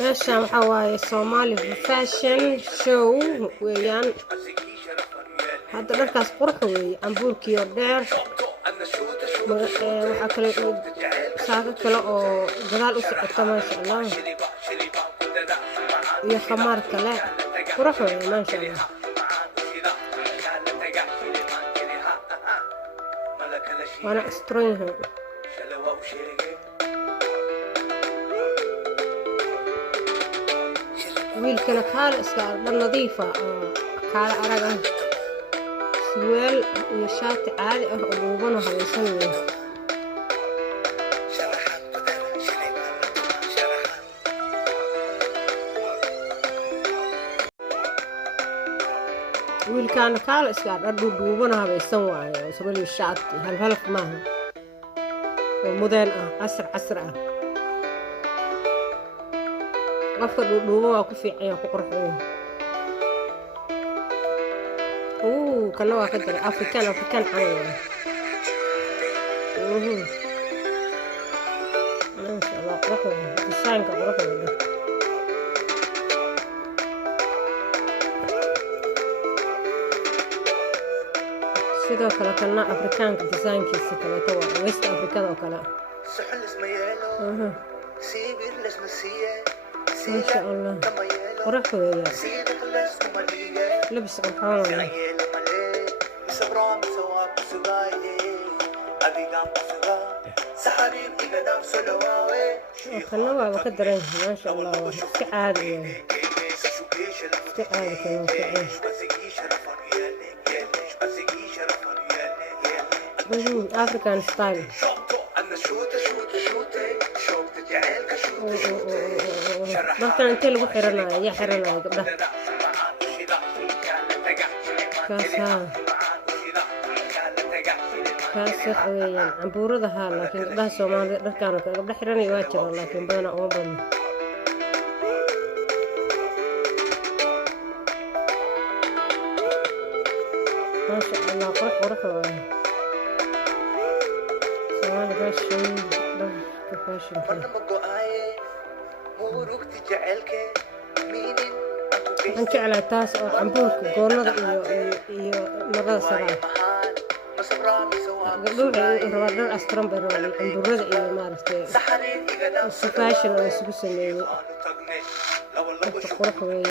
meeshaan waxaa waaye Somali fashion show weeyaan hadda dharkaas qurux weeye cambuurkii oo dheer waxaa kale saako kale oo gadaal u socota maasha Allah iyo khamaar kale qurux weeye maasha Allah وانا استريها ويل كان خالص كان نظيفة قال أرجع سوال يشات عادي أبوبنا هيسوي ويل كان خالص كان أبوبنا هيسوي سوال يشات هالهلف معه ومدن عصر qofka dhuudhuubo waa ku fiican yahay ku qurxoon kana waa ka jira african camal masha Allah qurxoon design-ka qurxoon sidoo kale kana afrikaanka design-kiisa kale waa west afrikada oo kale ما شاء الله قرح ويا لبس قرحان كنا ما بقدرين ما شاء الله كعادي كمان أفريكان ستايل marka inta lagu xiranayo ya xiranayo gabdhaha kaas weeyaan cambuurada laakiin gabdhaha Soomaaliyeed dharkaan gabdhaha xiranay waa jira laakiin badanaa uma badan masha Allah qurux Somali fashion waxaan jeclahay taas oo cambuurka goolada iyo marada saraa gabdhuhu waxay rabaan dhar asturan bay rabaan cambuurada iyo maaragtay fashion oo isugu sameeyay qurux weeye